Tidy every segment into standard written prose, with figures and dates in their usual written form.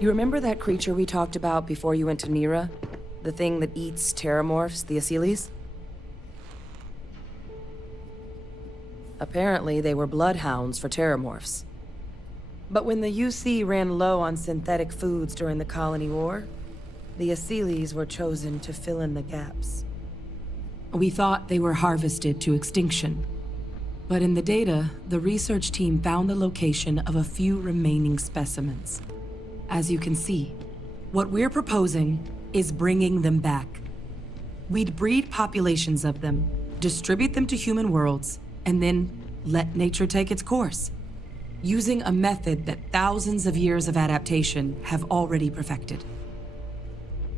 You remember that creature we talked about before you went to Nira? The thing that eats terrormorphs, the Asyles? Apparently, they were bloodhounds for terrormorphs. But when the UC ran low on synthetic foods during the colony war, the Asyles were chosen to fill in the gaps. We thought they were harvested to extinction. But in the data, the research team found the location of a few remaining specimens. As you can see, what we're proposing is bringing them back. We'd breed populations of them, distribute them to human worlds, and then let nature take its course, using a method that thousands of years of adaptation have already perfected.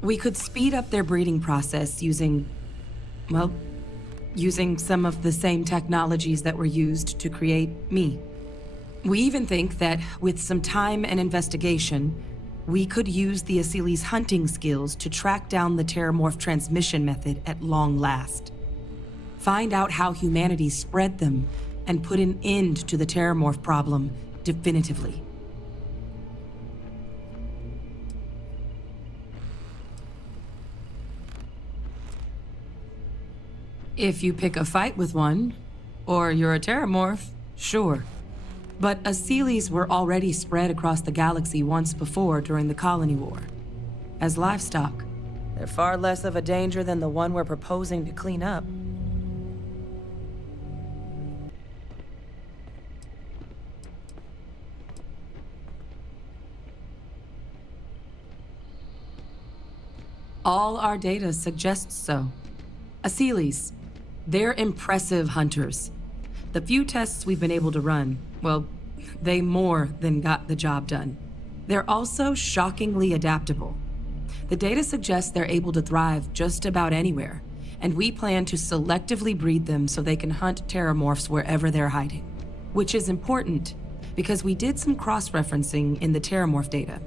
We could speed up their breeding process using some of the same technologies that were used to create me. We even think that with some time and investigation, we could use the Asyles' hunting skills to track down the terrormorph transmission method at long last. Find out how humanity spread them and put an end to the terrormorph problem definitively. If you pick a fight with one, or you're a terrormorph, sure. But Asyles were already spread across the galaxy once before during the colony war. As livestock, they're far less of a danger than the one we're proposing to clean up. All our data suggests so. Asyles, they're impressive hunters. The few tests we've been able to run, well, they more than got the job done. They're also shockingly adaptable. The data suggests they're able to thrive just about anywhere, and we plan to selectively breed them so they can hunt terrormorphs wherever they're hiding. Which is important, because we did some cross-referencing in the terrormorph data.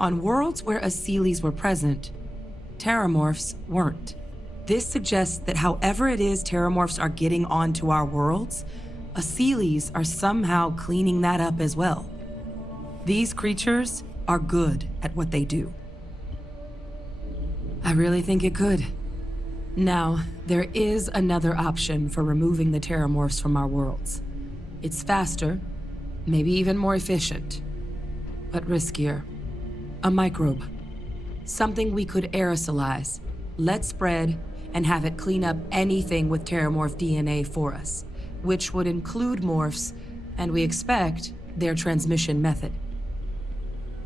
On worlds where Asyles were present, terrormorphs weren't. This suggests that however it is terrormorphs are getting onto our worlds, Asyles are somehow cleaning that up as well. These creatures are good at what they do. I really think it could. Now, there is another option for removing the terrormorphs from our worlds. It's faster, maybe even more efficient, but riskier. A microbe. Something we could aerosolize, let spread, and have it clean up anything with terrormorph DNA for us, which would include morphs, and we expect their transmission method.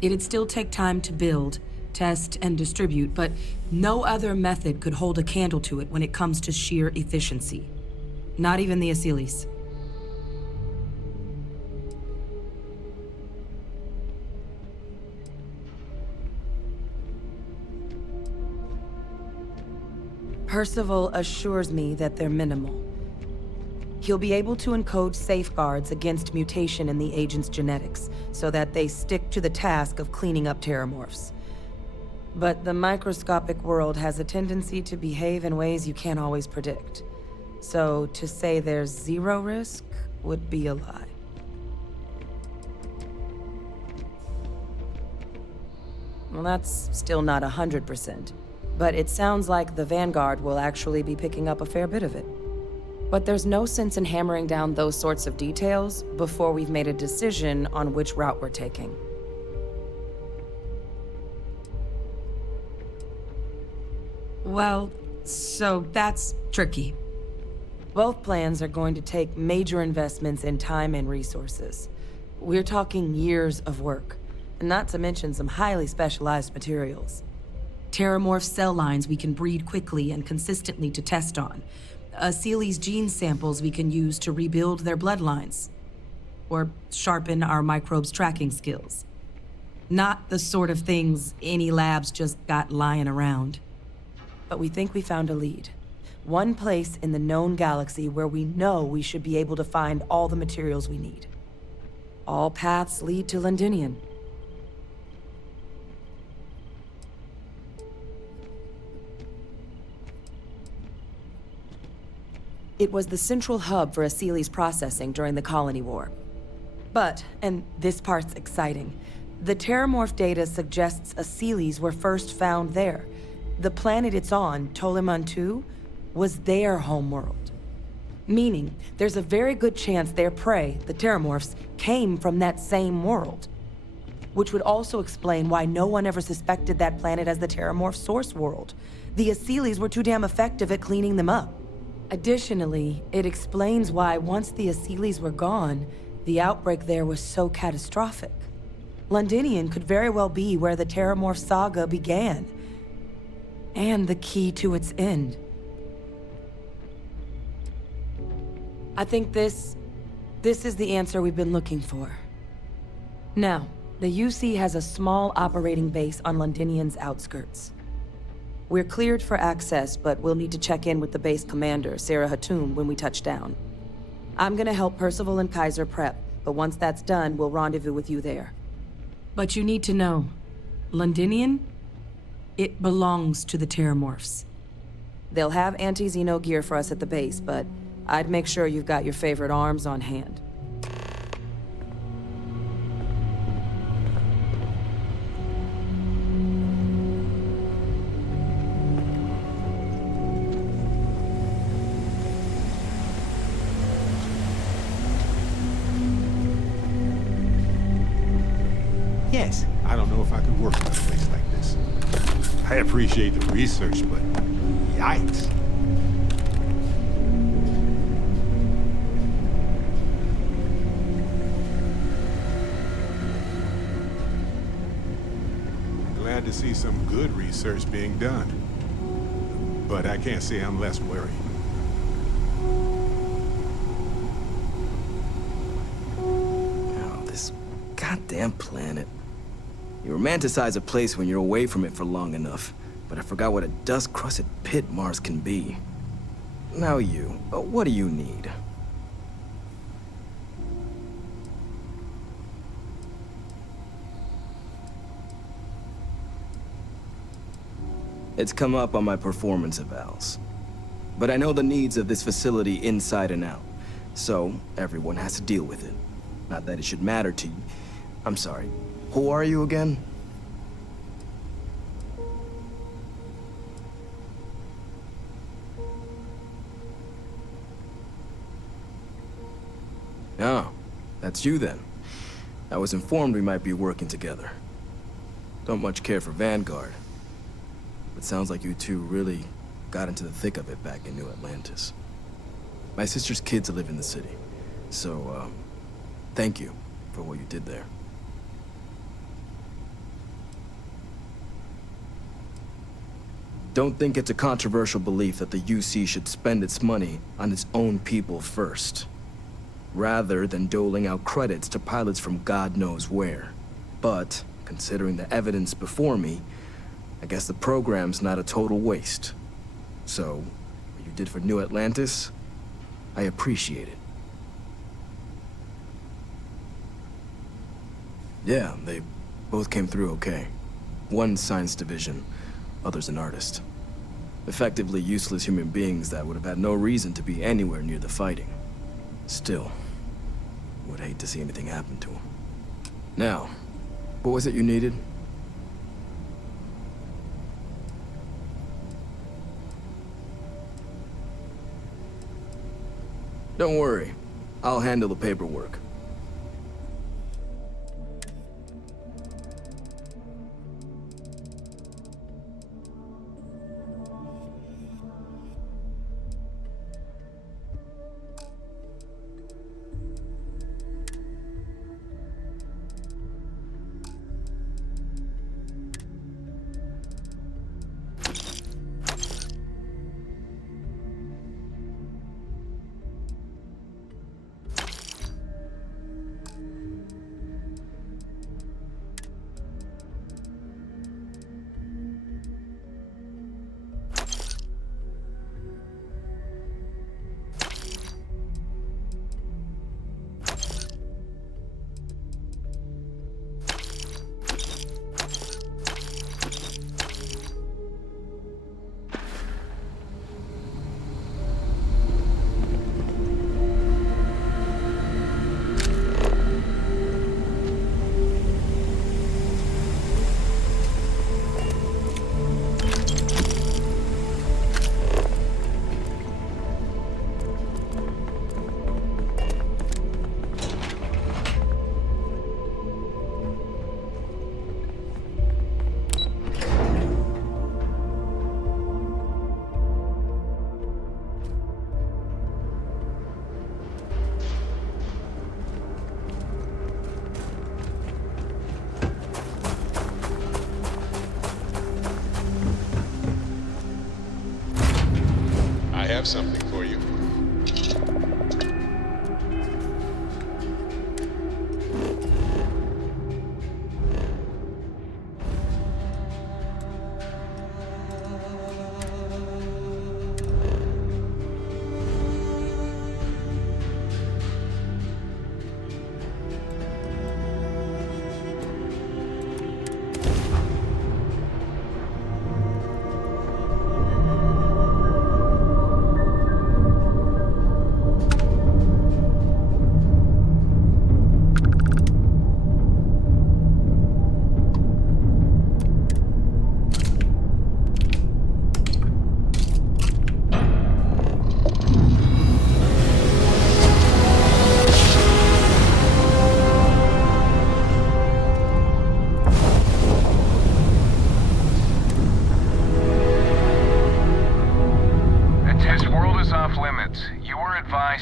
It'd still take time to build, test, and distribute, but no other method could hold a candle to it when it comes to sheer efficiency. Not even the Asyles. Percival assures me that they're minimal. He'll be able to encode safeguards against mutation in the agent's genetics, so that they stick to the task of cleaning up terrormorphs. But the microscopic world has a tendency to behave in ways you can't always predict. So to say there's zero risk would be a lie. Well, that's still not 100%. But it sounds like the Vanguard will actually be picking up a fair bit of it. But there's no sense in hammering down those sorts of details before we've made a decision on which route we're taking. Well, so that's tricky. Both plans are going to take major investments in time and resources. We're talking years of work, and not to mention some highly specialized materials. Terrormorph cell lines we can breed quickly and consistently to test on. Asyles gene samples we can use to rebuild their bloodlines. Or sharpen our microbes' tracking skills. Not the sort of things any labs just got lying around. But we think we found a lead. One place in the known galaxy where we know we should be able to find all the materials we need. All paths lead to Londinion. It was the central hub for Asyles processing during the colony war. But, and this part's exciting, The terrormorph data suggests Aseles were first found there. The planet it's on, Toliman 2, was their homeworld. Meaning, there's a very good chance their prey, the terrormorphs, came from that same world. Which would also explain why no one ever suspected that planet as the terrormorph source world. The Aseles were too damn effective at cleaning them up. Additionally, it explains why once the Aseles were gone, the outbreak there was so catastrophic. Londinion could very well be where the terrormorph saga began. And the key to its end. I think this is the answer we've been looking for. Now, the UC has a small operating base on Londinion's outskirts. We're cleared for access, but we'll need to check in with the base commander, Sarah Hatum, when we touch down. I'm gonna help Percival and Kaiser prep, but once that's done, we'll rendezvous with you there. But you need to know, Londinion, it belongs to the terrormorphs. They'll have anti-Xeno gear for us at the base, but I'd make sure you've got your favorite arms on hand. Yes, I don't know if I could work in a place like this. I appreciate the research, but yikes. Glad to see some good research being done. But I can't say I'm less worried. Oh, this goddamn planet. You romanticize a place when you're away from it for long enough, but I forgot what a dust-crusted pit Mars can be. Now what do you need? It's come up on my performance evals. But I know the needs of this facility inside and out, so everyone has to deal with it. Not that it should matter to you. I'm sorry. Who are you again? Oh, that's you then. I was informed we might be working together. Don't much care for Vanguard. But sounds like you two really got into the thick of it back in New Atlantis. My sister's kids live in the city, so, thank you for what you did there. Don't think it's a controversial belief that the UC should spend its money on its own people first, rather than doling out credits to pilots from God knows where. But, considering the evidence before me, I guess the program's not a total waste. So, what you did for New Atlantis, I appreciate it. Yeah, they both came through okay. One science division, other's an artist. Effectively useless human beings that would have had no reason to be anywhere near the fighting. Still, would hate to see anything happen to them. Now, what was it you needed? Don't worry, I'll handle the paperwork. have something for you.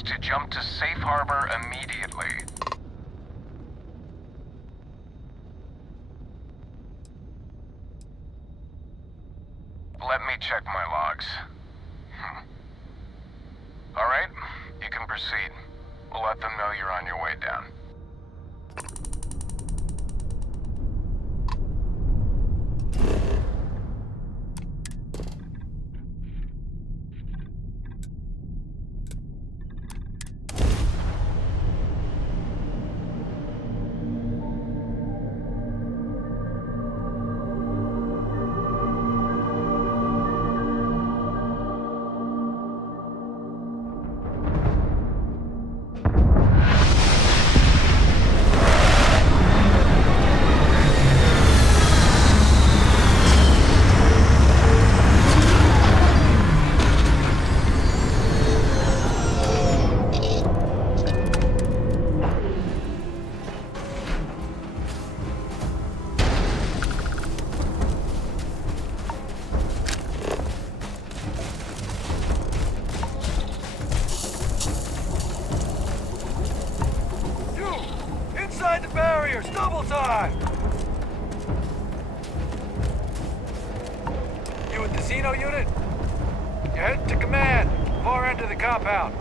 To jump to safe harbor immediately. Let me check my logs. All right, you can proceed. We'll let them know you're on your way down. Double time! You with the Xeno unit? You're heading to command, far end of the compound.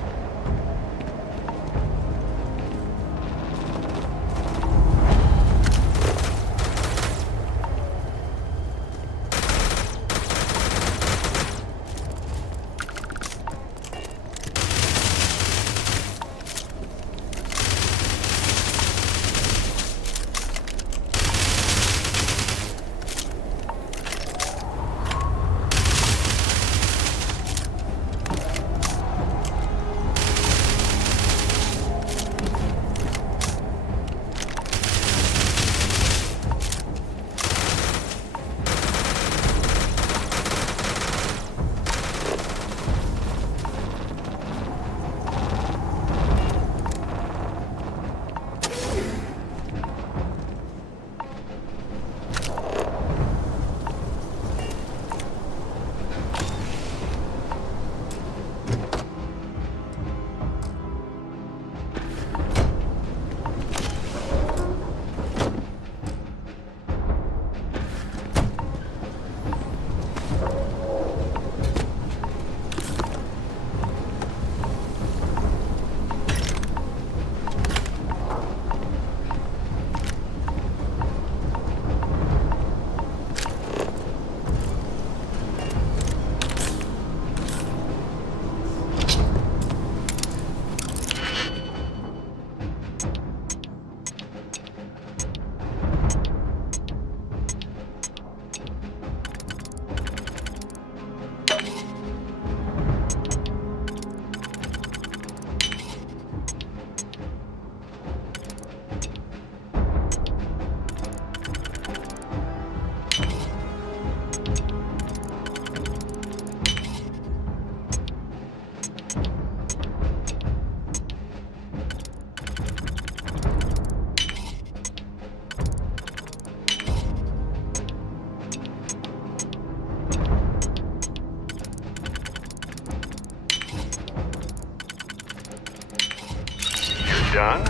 Done?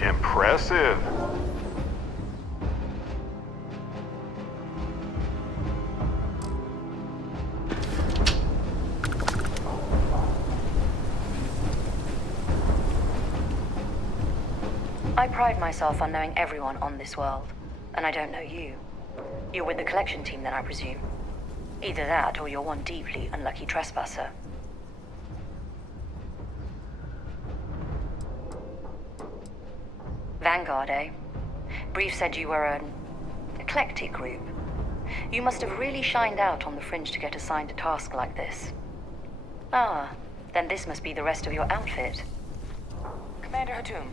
Impressive. I pride myself on knowing everyone on this world, and I don't know you. You're with the collection team then, I presume. Either that, or you're one deeply unlucky trespasser. Vanguard, eh? Brief said you were an eclectic group. You must have really shined out on the fringe to get assigned a task like this. Ah, then this must be the rest of your outfit. Commander Hatum,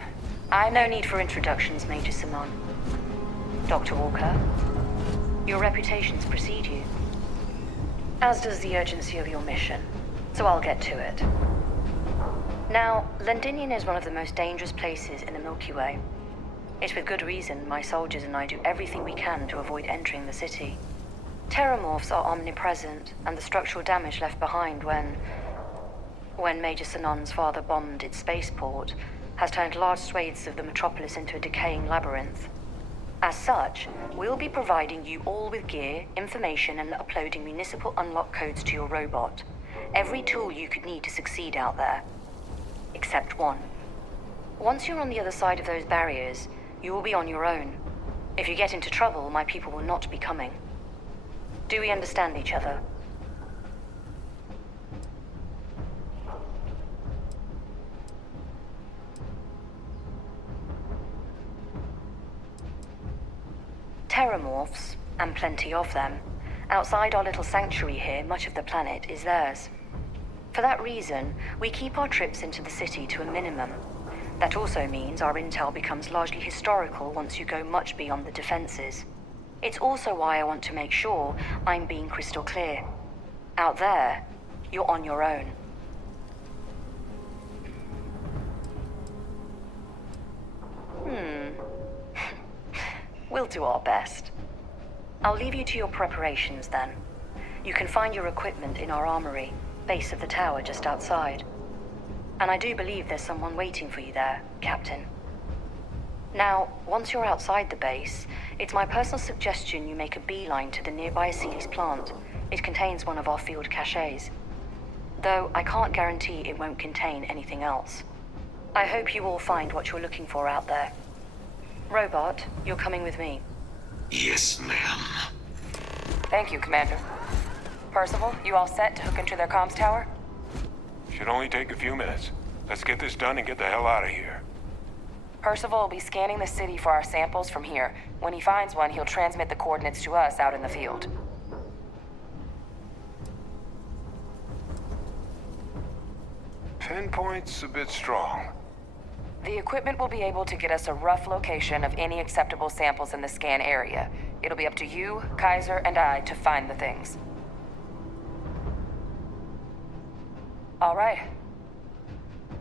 No need for introductions, Major Simon. Dr. Walker, your reputations precede you. As does the urgency of your mission, so I'll get to it. Now, Londinion is one of the most dangerous places in the Milky Way. It's with good reason my soldiers and I do everything we can to avoid entering the city. Terrormorphs are omnipresent, and the structural damage left behind when Major Sinon's father bombed its spaceport has turned large swathes of the metropolis into a decaying labyrinth. As such, we'll be providing you all with gear, information, and uploading municipal unlock codes to your robot. Every tool you could need to succeed out there. Except one. Once you're on the other side of those barriers, you will be on your own. If you get into trouble, my people will not be coming. Do we understand each other? Terrormorphs, and plenty of them, outside our little sanctuary here, much of the planet is theirs. For that reason, we keep our trips into the city to a minimum. That also means our intel becomes largely historical once you go much beyond the defenses. It's also why I want to make sure I'm being crystal clear. Out there, you're on your own. We'll do our best. I'll leave you to your preparations then. You can find your equipment in our armory, base of the tower just outside. And I do believe there's someone waiting for you there, Captain. Now, once you're outside the base, it's my personal suggestion you make a beeline to the nearby Aceles plant. It contains one of our field caches. Though I can't guarantee it won't contain anything else. I hope you all find what you're looking for out there. Robot, you're coming with me. Yes, ma'am. thank you, Commander. Percival, you all set to hook into their comms tower? Should only take a few minutes. Let's get this done and get the hell out of here. Percival will be scanning the city for our samples from here. When he finds one, he'll transmit the coordinates to us out in the field. Pinpoint's a bit strong. The equipment will be able to get us a rough location of any acceptable samples in the scan area. It'll be up to you, Kaiser, and I to find the things. All right.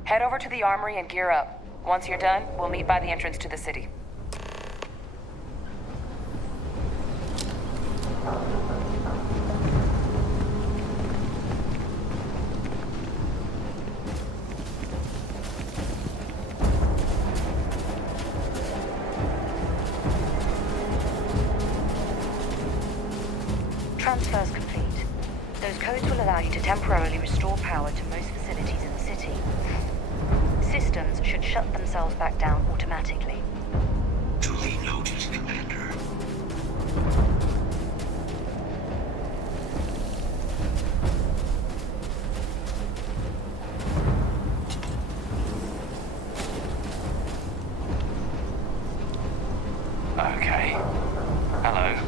Head over to the armory and gear up. Once you're done, we'll meet by the entrance to the city. Transfer's complete. Those codes will allow you to temporarily restore power to most facilities in the city. Systems should shut themselves back down automatically. Duly noted, Commander. Okay. Hello.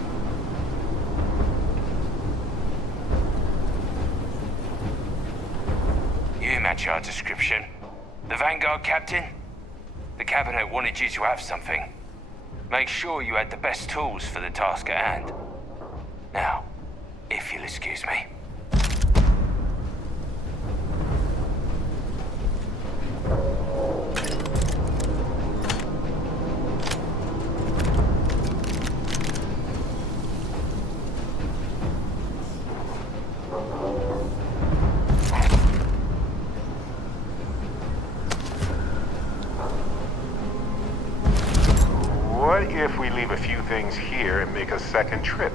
You match our description. The Vanguard captain? The cabinet wanted you to have something. Make sure you had the best tools for the task at hand. Now, if you'll excuse me. What if we leave a few things here and make a second trip?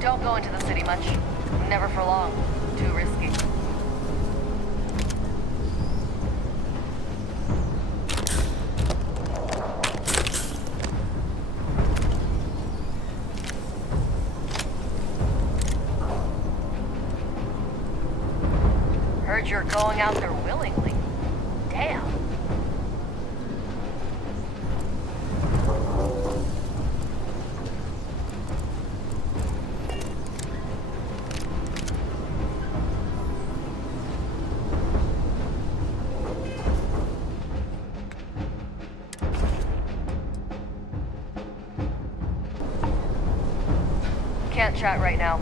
Don't go into the city much. Never for long. Too risky. going out there willingly. Damn. Can't chat right now.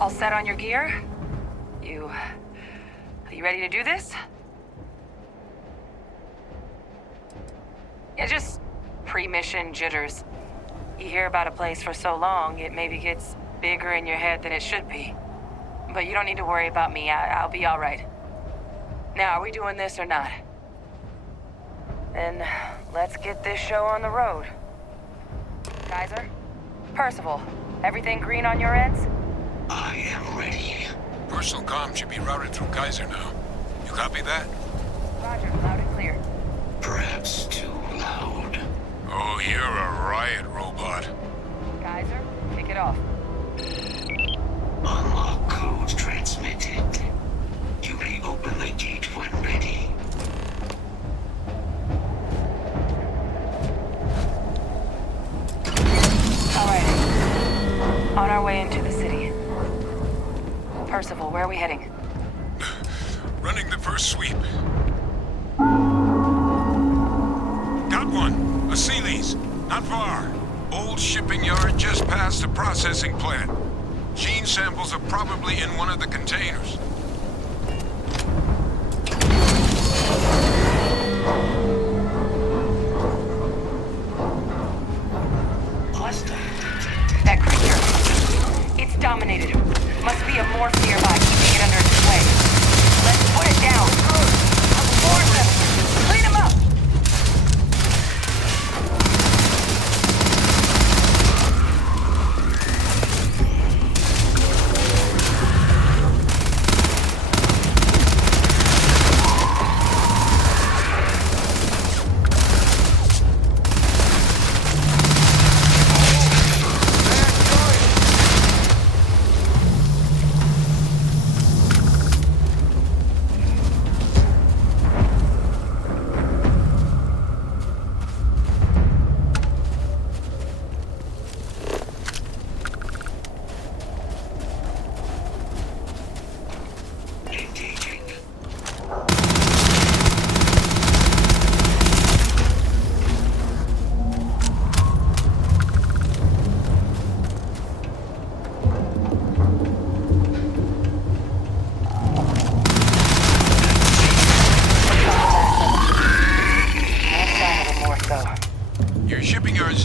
All set on your gear? Are you ready to do this? Yeah, just pre-mission jitters. You hear about a place for so long, it maybe gets bigger in your head than it should be. But you don't need to worry about me. I'll be all right. Now, are we doing this or not? Then let's get this show on the road. Kaiser? Percival, everything green on your ends? I am ready. Personal comm should be routed through Kaiser now. You copy that? Roger, loud and clear. Perhaps too loud. Oh, you're a riot robot. Kaiser, kick it off. Unlock code transmitted. You may open the gate when ready. All right. On our way into the city. Percival, where are we heading? Running the first sweep. Got one. A Sealy's. Not far. Old shipping yard just past the processing plant. Gene samples are probably in one of the containers. That creature. It's dominated. Must be a morph nearby, keeping it under its sway. Let's put it down. Force him. Clean him up.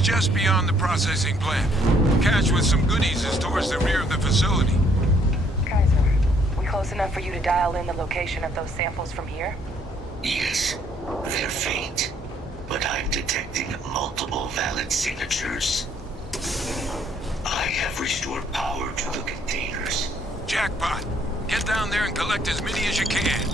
Just beyond the processing plant. Cache with some goodies is towards the rear of the facility. Kaiser, we close enough for you to dial in the location of those samples from here? Yes, they're faint, but I'm detecting multiple valid signatures. I have restored power to the containers. Jackpot! Get down there and collect as many as you can.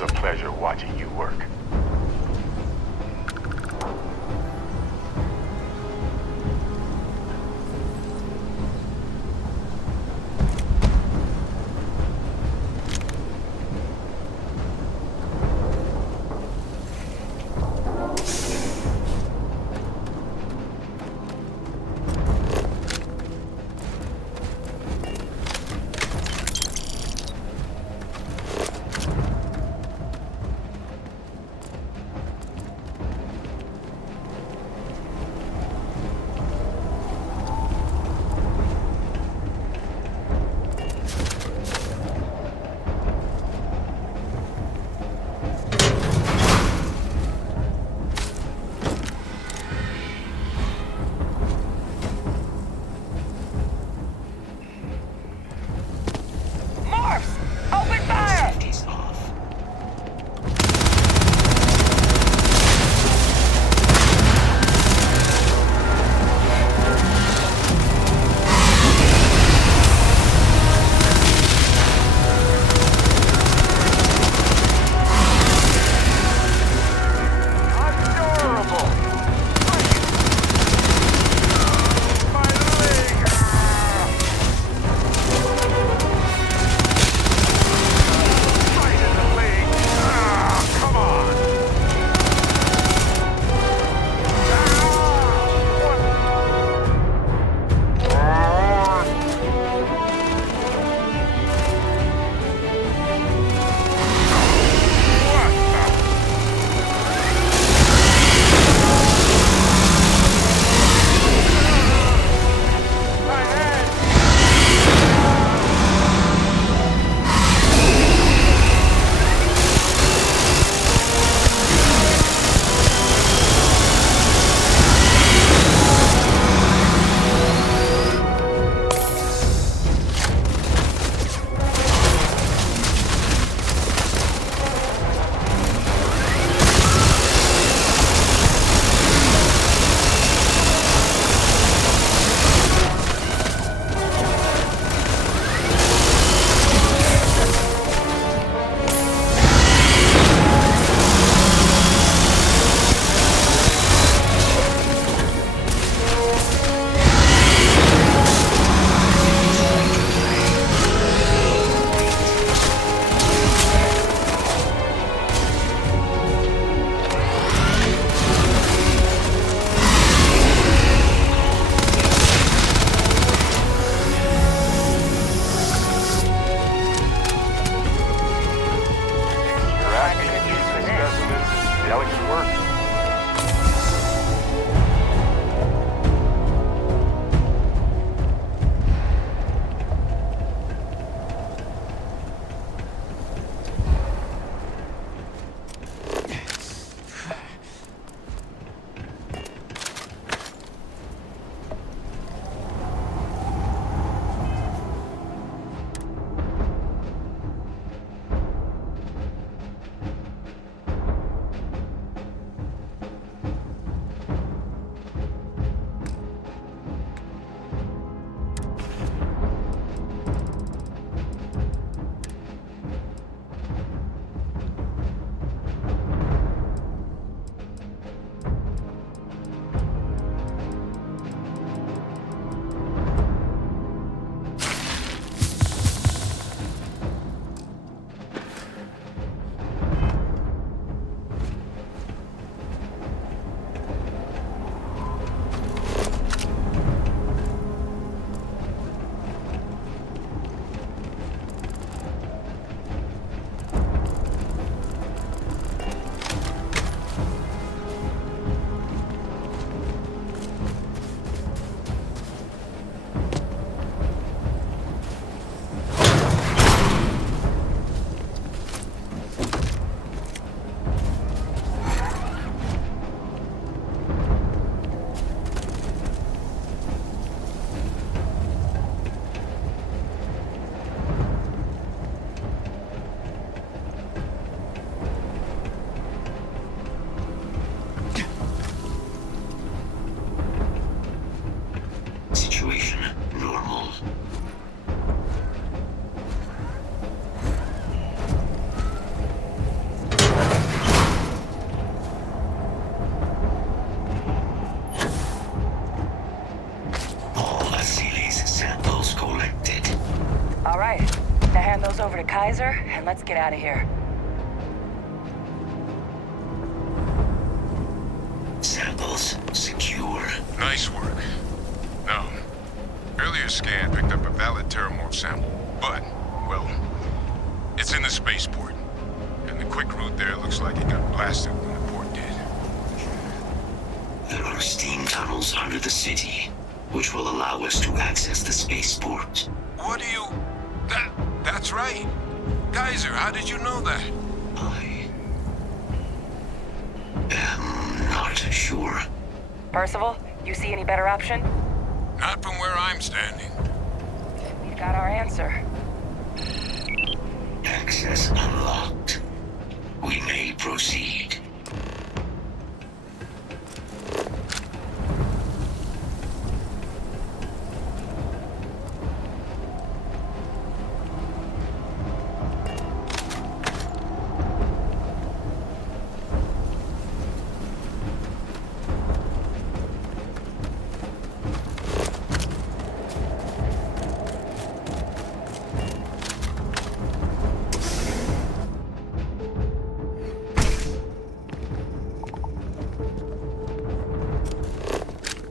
always a pleasure watching you work. over to Kaiser, and let's get out of here. Samples secure. Nice work. Now, earlier scan picked up a valid terrormorph sample, but, well, it's in the spaceport. And the quick route there looks like it got blasted when the port did. There are steam tunnels under the city, which will allow us to access the spaceport. What do you... That's right. Kaiser, how did you know that? I am not sure. Percival, you see any better option? Not from where I'm standing. We've got our answer. Access unlocked. We may proceed.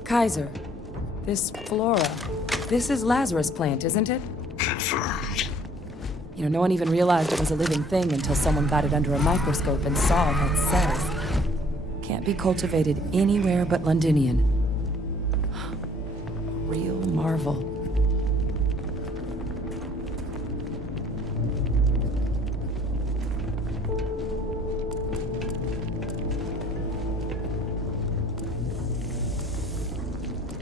Kaiser, this flora, this is Lazarus plant, isn't it? Confirmed. You know, no one even realized it was a living thing until someone got it under a microscope and saw it had cells. Can't be cultivated anywhere but Londinion. Real marvel.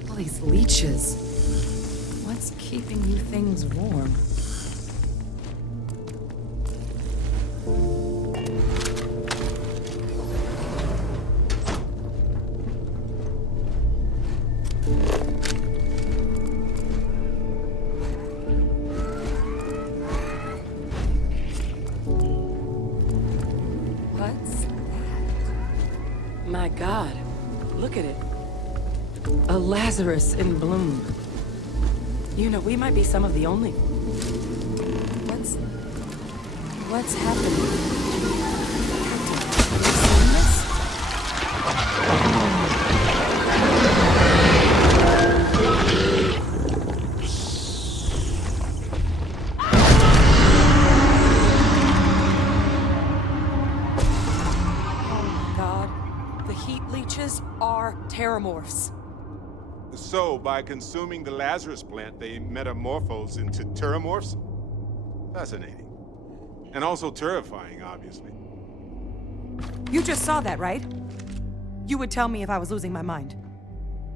All these leeches. What's keeping you things warm? What's that? My God, look at it. A Lazarus in bloom. You know, we might be some of the only... What's happening? Have you seen this? Oh my God. The heat leeches are terrormorphs. So, by consuming the Lazarus plant, they metamorphose into terrormorphs? Fascinating. And also terrifying, obviously. You just saw that, right? You would tell me if I was losing my mind.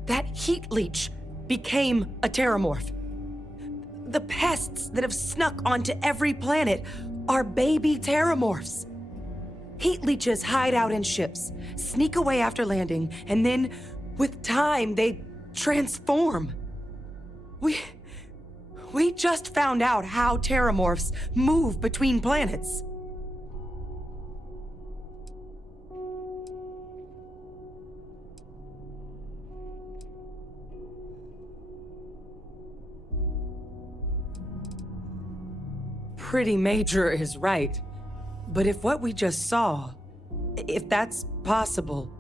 That heat leech became a terrormorph. The pests that have snuck onto every planet are baby terrormorphs. Heat leeches hide out in ships, sneak away after landing, and then, with time, they transform. We just found out how terrormorphs move between planets. Pretty major is right. But if what we just saw, if that's possible,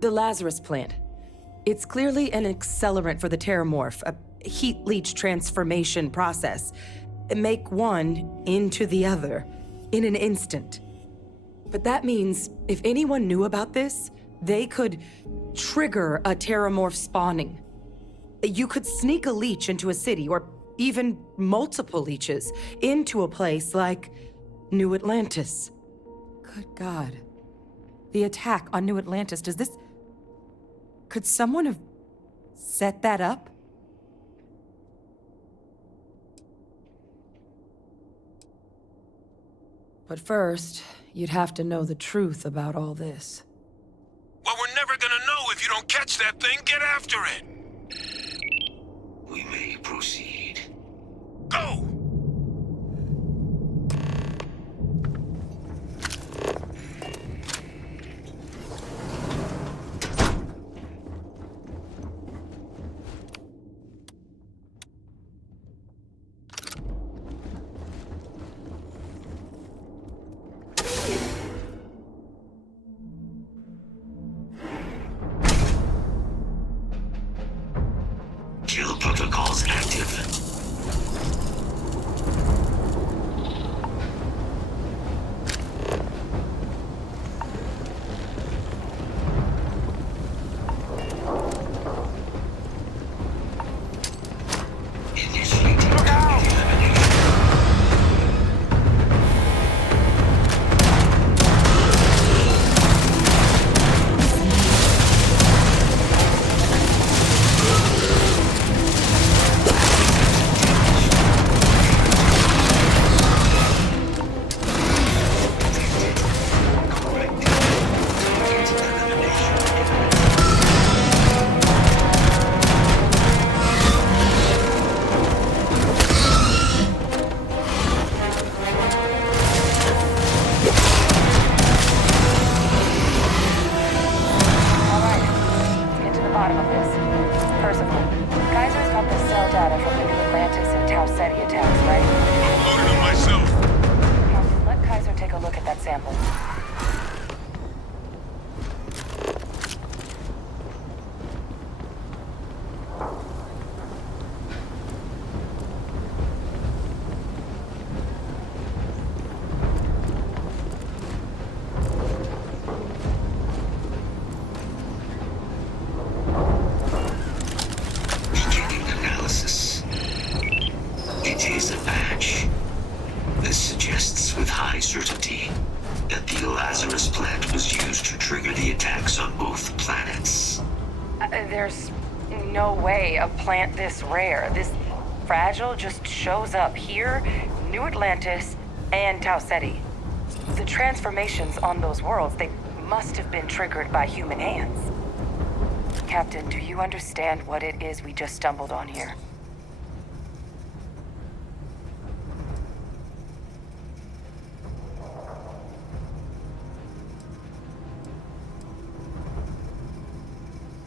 the Lazarus plant, it's clearly an accelerant for the terrormorph, a heat leech transformation process. Make one into the other in an instant. But that means if anyone knew about this, they could trigger a terrormorph spawning. You could sneak a leech into a city, or even multiple leeches, into a place like New Atlantis. Good God. The attack on New Atlantis, could someone have set that up? But first, you'd have to know the truth about all this. Well, we're never gonna know if you don't catch that thing. Get after it! We may proceed. Go! protocols active. Plant this rare, this fragile, just shows up here, New Atlantis, and Tau Ceti. The transformations on those worlds, they must have been triggered by human hands. Captain, do you understand what it is we just stumbled on here?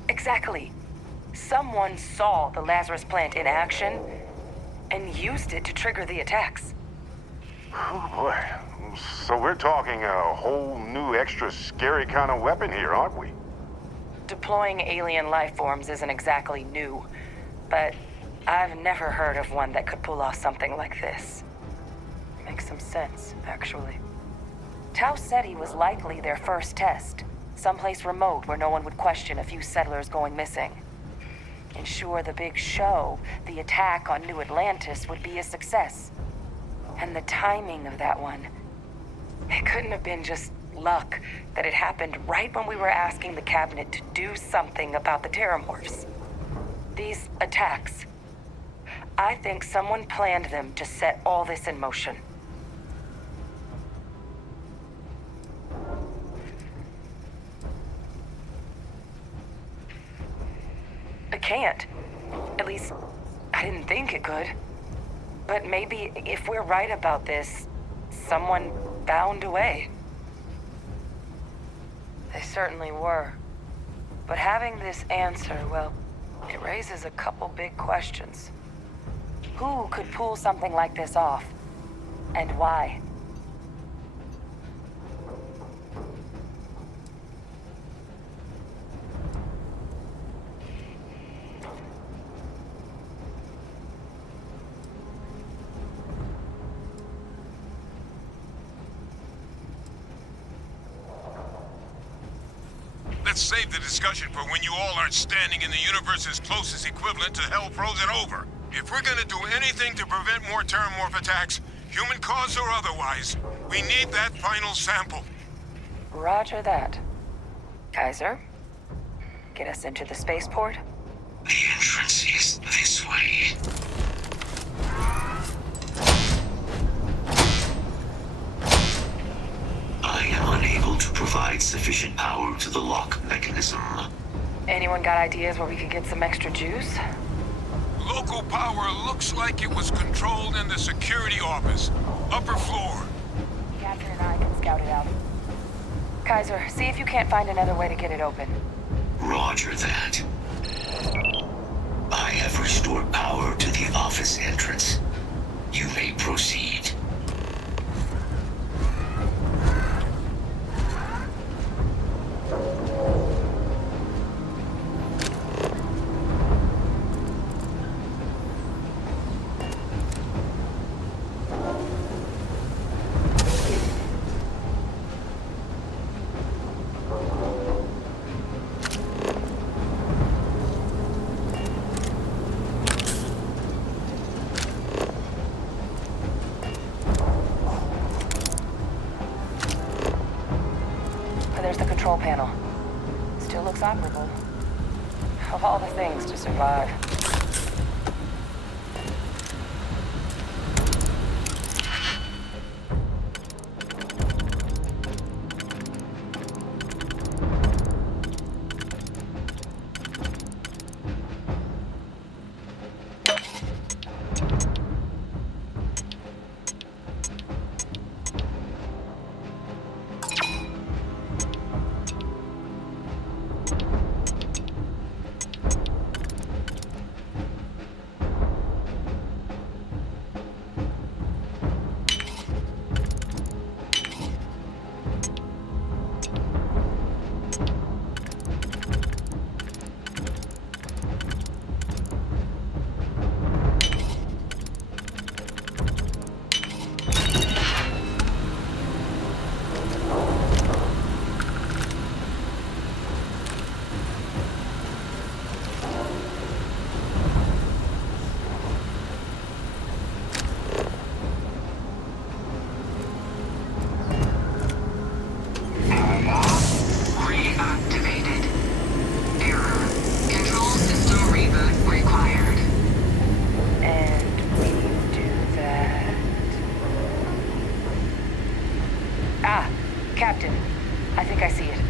Exactly. Someone saw the Lazarus plant in action and used it to trigger the attacks. Oh boy. So we're talking a whole new extra scary kind of weapon here, aren't we? Deploying alien life forms isn't exactly new, but I've never heard of one that could pull off something like this. Makes some sense, actually. Tau Ceti was likely their first test, someplace remote where no one would question a few settlers going missing. Ensure the big show, the attack on New Atlantis, would be a success. And the timing of that one, it couldn't have been just luck that it happened right when we were asking the cabinet to do something about the terrormorphs. These attacks, I think someone planned them to set all this in motion. It can't. At least, I didn't think it could. But maybe if we're right about this, someone found a way. They certainly were. But having this answer, well, it raises a couple big questions. Who could pull something like this off? And why? Let's save the discussion for when you all aren't standing in the universe's closest equivalent to hell frozen over. If we're gonna do anything to prevent more terrormorph attacks, human cause or otherwise, we need that final sample. Roger that. Kaiser, get us into the spaceport? The entrance is this way. I am unable to provide sufficient power to the lock mechanism. Anyone got ideas where we could get some extra juice? Local power looks like it was controlled in the security office. Upper floor. Captain and I can scout it out. Kaiser, see if you can't find another way to get it open. Roger that. I have restored power to the office entrance. You may proceed. survival. Of all the things to survive. Captain, I think I see it.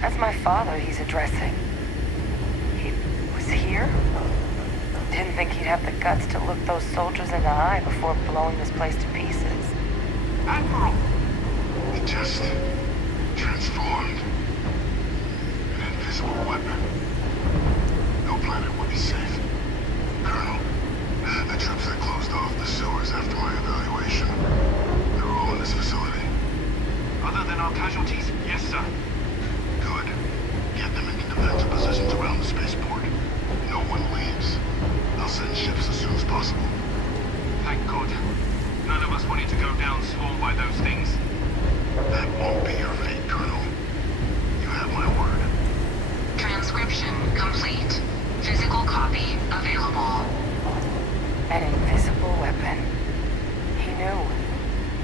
That's my father he's addressing. He was here? Didn't think he'd have the guts to look those soldiers in the eye before blowing this place to pieces. Admiral! It just transformed. An invisible weapon. No planet would be safe. Colonel, the troops that closed off the sewers after my evaluation, they were all in this facility. Other than our casualties, yes, sir. Good. Get them into defensive positions around the spaceport. No one leaves. I'll send ships as soon as possible. Thank God. None of us wanted to go down swarmed by those things. That won't be your fate, Colonel. You have my word. Transcription complete. Physical copy available. An invisible weapon. He knew.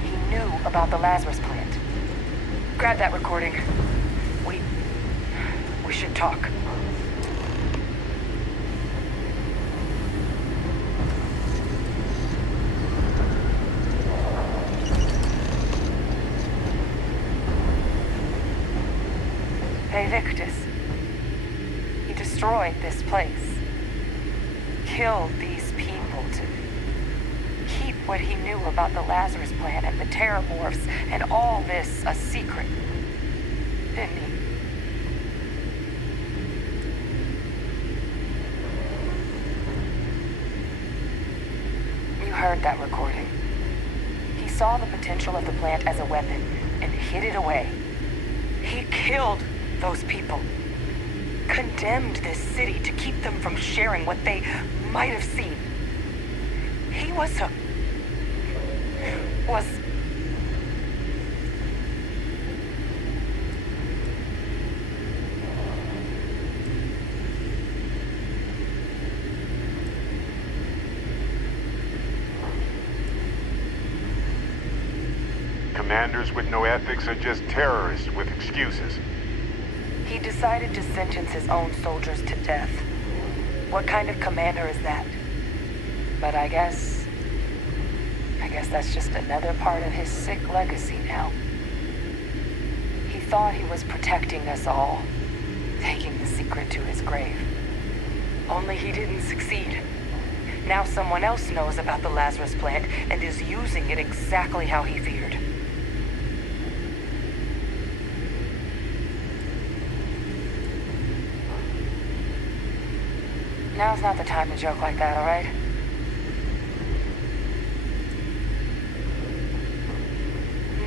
He knew about the Lazarus plant. Grab that recording. We should talk. Hey, Victus. He destroyed this place. Killed these people to keep what he knew about the Lazarus plant and the terrormorphs and all this a secret, didn't he? You heard that recording. He saw the potential of the plant as a weapon and hid it away. He killed those people. Condemned this city to keep them from sharing what they might have seen. He was Commanders with no ethics are just terrorists with excuses. He decided to sentence his own soldiers to death. What kind of commander is that? But I guess that's just another part of his sick legacy now. He thought he was protecting us all, taking the secret to his grave. Only he didn't succeed. Now someone else knows about the Lazarus plant and is using it exactly how he feared. Now's not the time to joke like that, all right?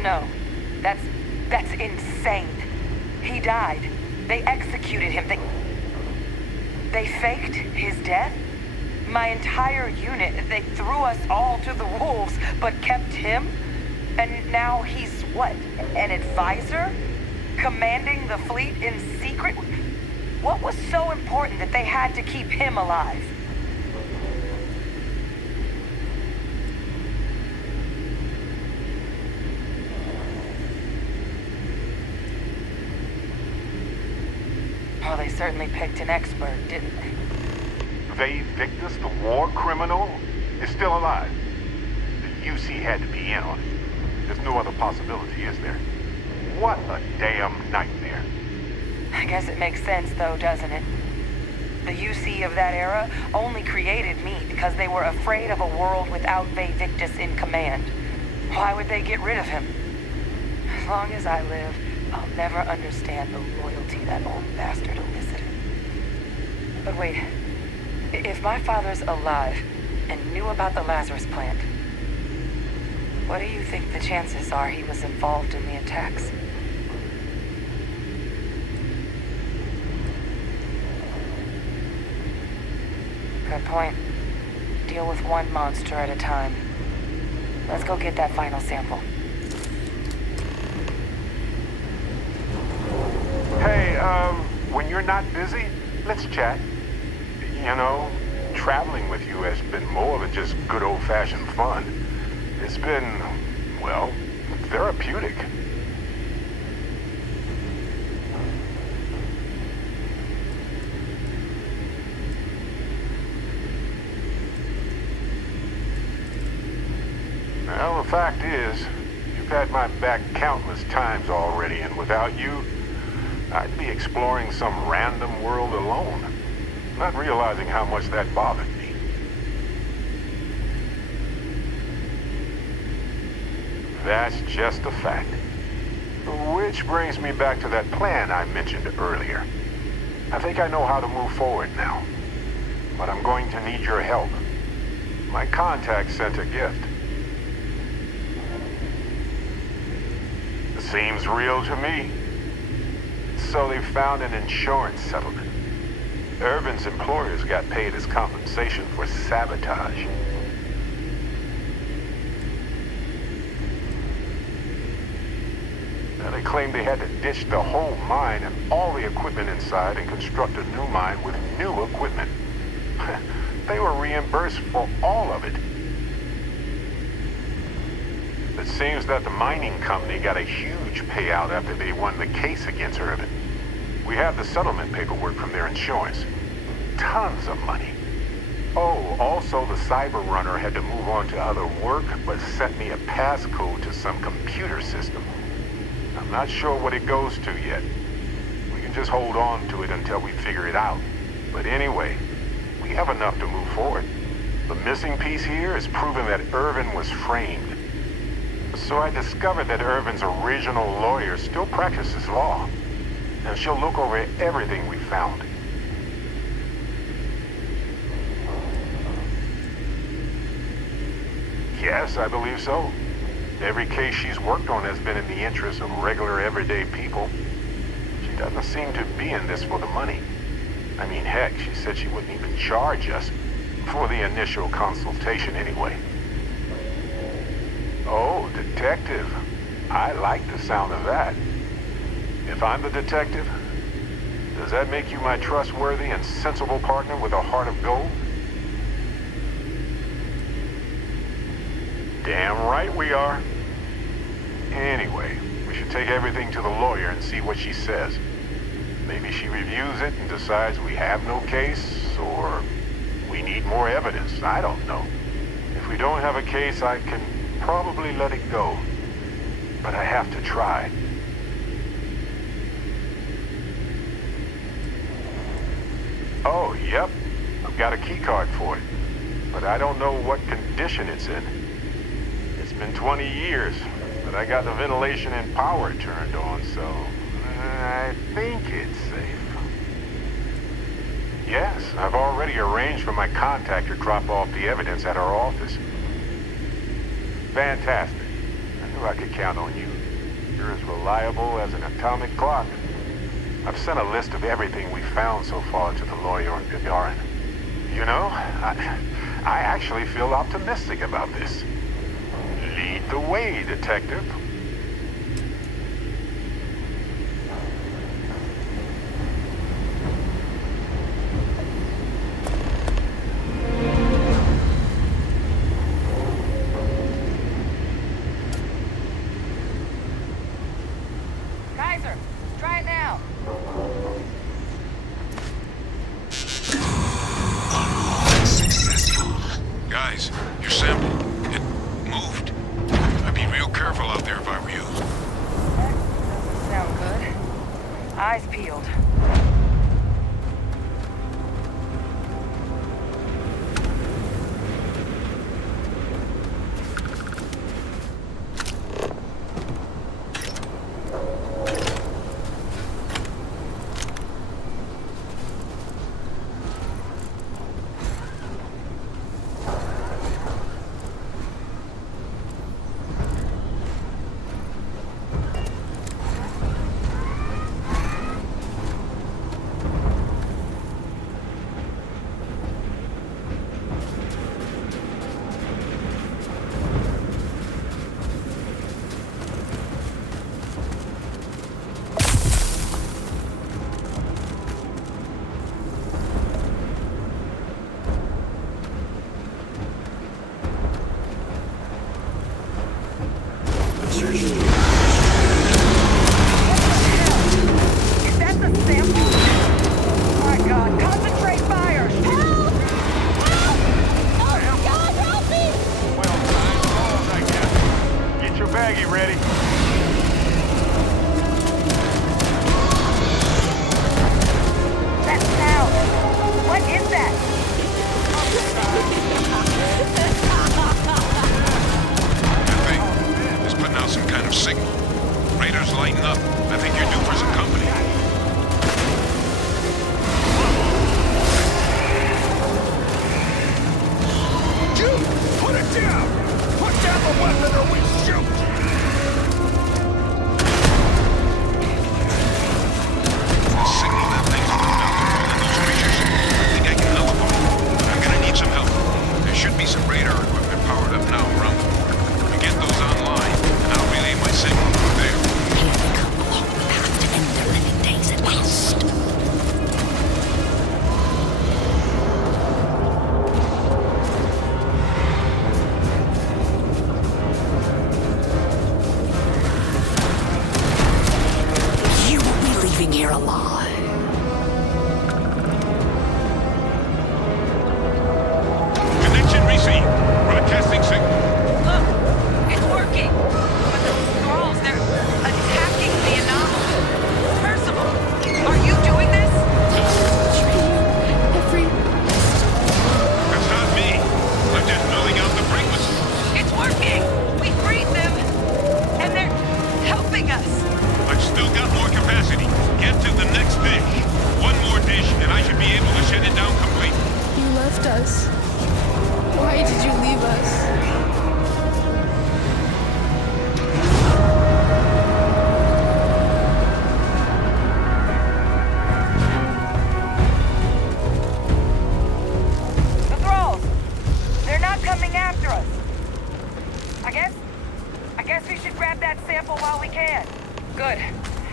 No, that's insane. He died. They executed him. They faked his death? My entire unit, they threw us all to the wolves, but kept him? And now he's what, an advisor? Commanding the fleet in secret? What was so important that they had to keep him alive? Oh, they certainly picked an expert, didn't they? They Victus, the war criminal, is still alive. The UC had to be in on it. There's no other possibility, is there? What a damn nightmare. I guess it makes sense, though, doesn't it? The UC of that era only created me because they were afraid of a world without Victus in command. Why would they get rid of him? As long as I live, I'll never understand the loyalty that old bastard elicited. But wait, if my father's alive and knew about the Lazarus plant, what do you think the chances are he was involved in the attacks? Good point. Deal with one monster at a time. Let's go get that final sample. Hey, when you're not busy, let's chat. You know, traveling with you has been more than just good old-fashioned fun. It's been, well, therapeutic. Well, the fact is, you've had my back countless times already, and without you, I'd be exploring some random world alone, not realizing how much that bothered me. That's just a fact. Which brings me back to that plan I mentioned earlier. I think I know how to move forward now, but I'm going to need your help. My contact sent a gift. Seems real to me. So they found an insurance settlement. Urban's employers got paid as compensation for sabotage. Now they claimed they had to ditch the whole mine and all the equipment inside and construct a new mine with new equipment. They were reimbursed for all of it. It seems that the mining company got a huge payout after they won the case against Urban. We have the settlement paperwork from their insurance. Tons of money. Oh, also the cyber runner had to move on to other work, but sent me a passcode to some computer system. I'm not sure what it goes to yet. We can just hold on to it until we figure it out. But anyway, we have enough to move forward. The missing piece here is proving that Irvin was framed. So I discovered that Irvin's original lawyer still practices law. And she'll look over everything we found. Yes, I believe so. Every case she's worked on has been in the interest of regular, everyday people. She doesn't seem to be in this for the money. I mean, heck, she said she wouldn't even charge us. For the initial consultation, anyway. Oh, detective. I like the sound of that. If I'm the detective, does that make you my trustworthy and sensible partner with a heart of gold? Damn right we are. Anyway, we should take everything to the lawyer and see what she says. Maybe she reviews it and decides we have no case, or we need more evidence. I don't know. If we don't have a case, I can probably let it go. But I have to try. Oh, yep. I've got a key card for it. But I don't know what condition it's in. It's been 20 years, but I got the ventilation and power turned on, so I think it's safe. Yes, I've already arranged for my contact to drop off the evidence at our office. Fantastic. I knew I could count on you. You're as reliable as an atomic clock. I've sent a list of everything we found so far to the lawyer on Gagarin. You know, I actually feel optimistic about this. Lead the way, detective. Kaiser, try it now. Guys, your sample, it moved. I'd be real careful out there if I were you. That doesn't sound good. Eyes peeled. Is that the sample? Oh my God, concentrate fire! Help! Help! Oh God, help me! Well, time calls, I guess. Get your baggie ready. That sound! What is that? That thing is putting out some kind of signal. Radar's lighting up. I think you're due for some company. You! Put it down! Put down the weapon or we shoot! The signal that thing's putting out to all of those creatures. I think I can nullify it. I'm gonna need some help. There should be some radar equipment powered up now around the port. We get those online, and I'll relay my signal from there. Yes. I've still got more capacity. Get to the next dish. One more dish, and I should be able to shut it down completely. You left us. Why did you leave us? Coming after us. I guess we should grab that sample while we can. Good.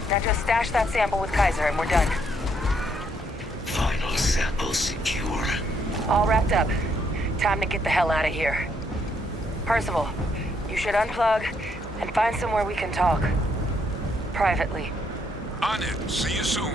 Now just stash that sample with Kaiser and we're done. Final sample secure. All wrapped up. Time to get the hell out of here. Percival, you should unplug and find somewhere we can talk. Privately. On it. See you soon.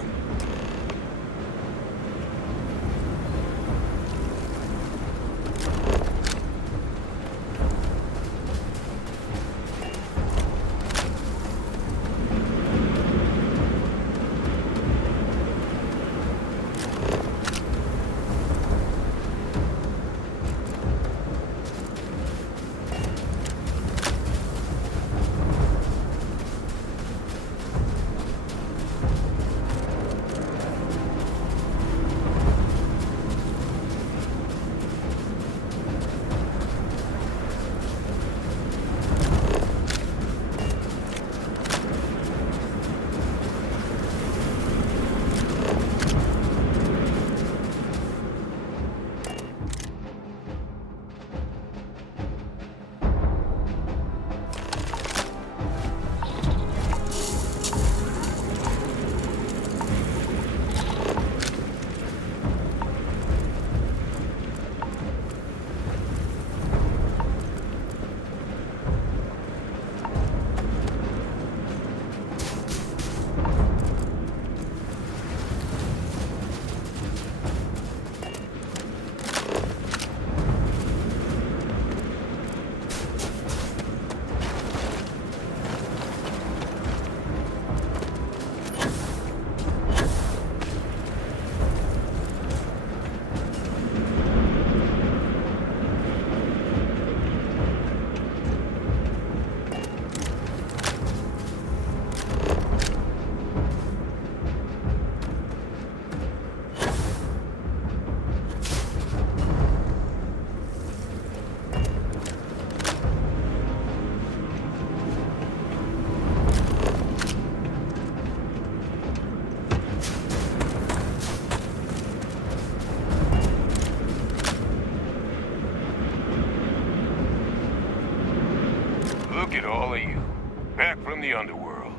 The underworld.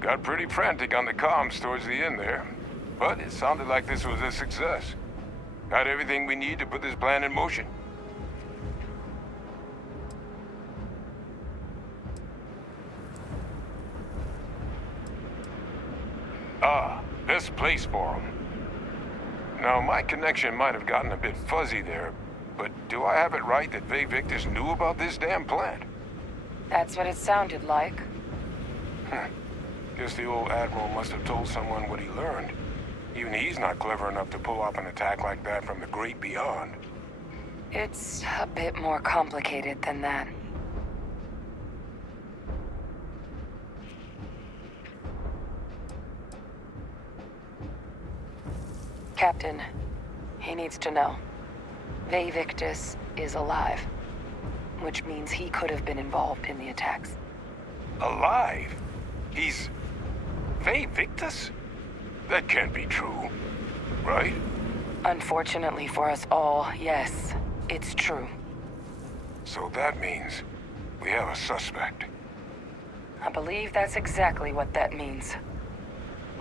Got pretty frantic on the comms towards the end there, but it sounded like this was a success. Got everything we need to put this plan in motion. Best place for them. Now, my connection might have gotten a bit fuzzy there, but do I have it right that Vay Victus knew about this damn plant? That's what it sounded like. Guess the old Admiral must have told someone what he learned. Even he's not clever enough to pull off an attack like that from the great beyond. It's a bit more complicated than that. Captain, he needs to know. Vay Victus is alive, which means he could have been involved in the attacks. Alive? He's... Vay Victus? That can't be true, right? Unfortunately for us all, yes, it's true. So that means we have a suspect. I believe that's exactly what that means.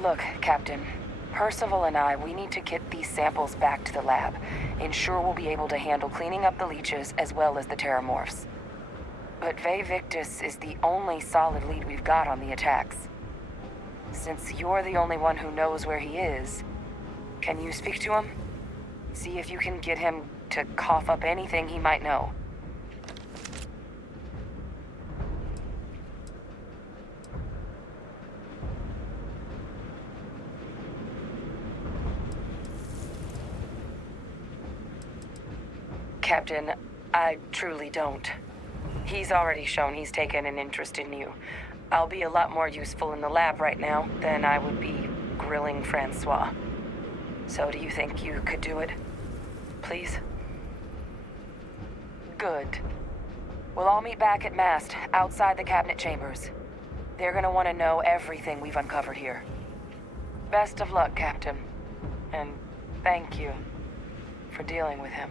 Look, Captain, Percival and we need to get these samples back to the lab. Ensure we'll be able to handle cleaning up the leeches as well as the terrormorphs. But Vay Victus is the only solid lead we've got on the attacks. Since you're the only one who knows where he is, can you speak to him? See if you can get him to cough up anything he might know. Captain, I truly don't. He's already shown he's taken an interest in you. I'll be a lot more useful in the lab right now than I would be grilling Francois. So do you think you could do it? Please? Good. We'll all meet back at Mast, outside the cabinet chambers. They're gonna want to know everything we've uncovered here. Best of luck, Captain. And thank you for dealing with him.